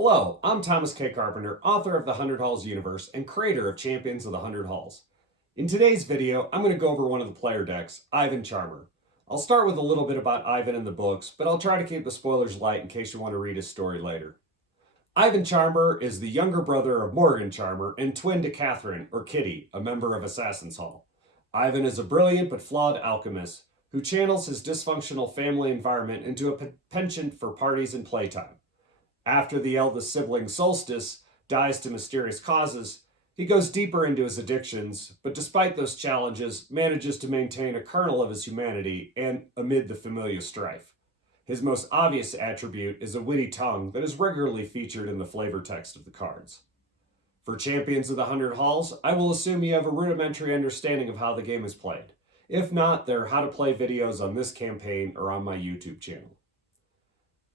Hello, I'm Thomas K. Carpenter, author of the 100 Halls universe and creator of Champions of the 100 Halls. In today's video, I'm going to go over one of the player decks, Ivan Charmer. I'll start with a little bit about Ivan in the books, but I'll try to keep the spoilers light in case you want to read his story later. Ivan Charmer is the younger brother of Morgan Charmer and twin to Catherine, or Kitty, a member of Assassin's Hall. Ivan is a brilliant but flawed alchemist who channels his dysfunctional family environment into a penchant for parties and playtime. After the eldest sibling, Solstice, dies to mysterious causes, he goes deeper into his addictions, but despite those challenges, manages to maintain a kernel of his humanity and amid the familiar strife. His most obvious attribute is a witty tongue that is regularly featured in the flavor text of the cards. For Champions of the 100 Halls, I will assume you have a rudimentary understanding of how the game is played. If not, there are how to play videos on this campaign or on my YouTube channel.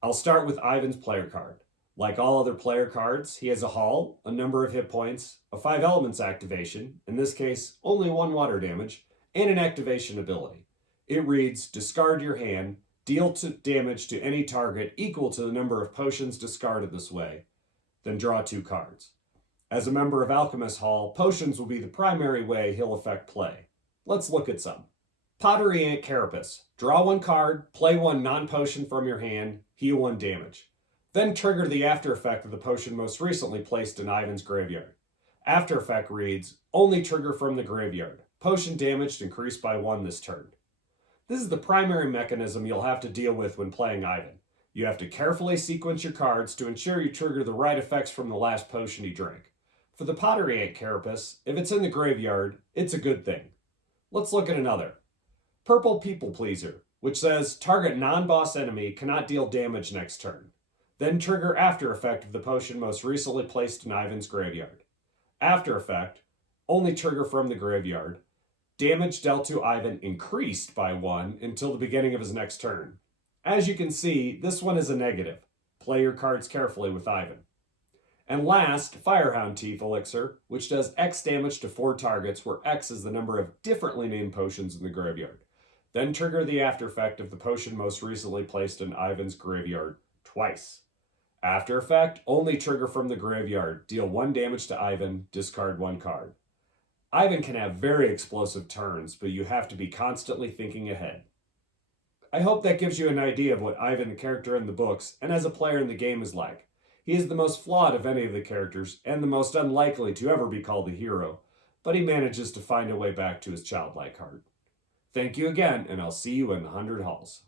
I'll start with Ivan's player card. Like all other player cards, he has a Hall, a number of hit points, a 5 elements activation, in this case only 1 water damage, and an activation ability. It reads, discard your hand, deal damage to any target equal to the number of potions discarded this way, then draw 2 cards. As a member of Alchemist Hall, potions will be the primary way he'll affect play. Let's look at some. Pottery Ant Carapace. Draw 1 card, play 1 non-potion from your hand, heal 1 damage. Then trigger the after effect of the potion most recently placed in Ivan's graveyard. After effect reads, only trigger from the graveyard. Potion damaged increased by 1 this turn. This is the primary mechanism you'll have to deal with when playing Ivan. You have to carefully sequence your cards to ensure you trigger the right effects from the last potion he drank. For the Pottery Ant Carapace, if it's in the graveyard, it's a good thing. Let's look at another. Purple People Pleaser, which says target non-boss enemy cannot deal damage next turn. Then trigger after effect of the potion most recently placed in Ivan's graveyard. After effect, only trigger from the graveyard. Damage dealt to Ivan increased by 1 until the beginning of his next turn. As you can see, this one is a negative. Play your cards carefully with Ivan. And last, Firehound Teeth Elixir, which does X damage to 4 targets, where X is the number of differently named potions in the graveyard. Then trigger the after effect of the potion most recently placed in Ivan's graveyard twice. After effect, only trigger from the graveyard. Deal 1 damage to Ivan, discard 1 card. Ivan can have very explosive turns, but you have to be constantly thinking ahead. I hope that gives you an idea of what Ivan, the character in the books, and as a player in the game is like. He is the most flawed of any of the characters, and the most unlikely to ever be called a hero, but he manages to find a way back to his childlike heart. Thank you again, and I'll see you in the 100 Halls.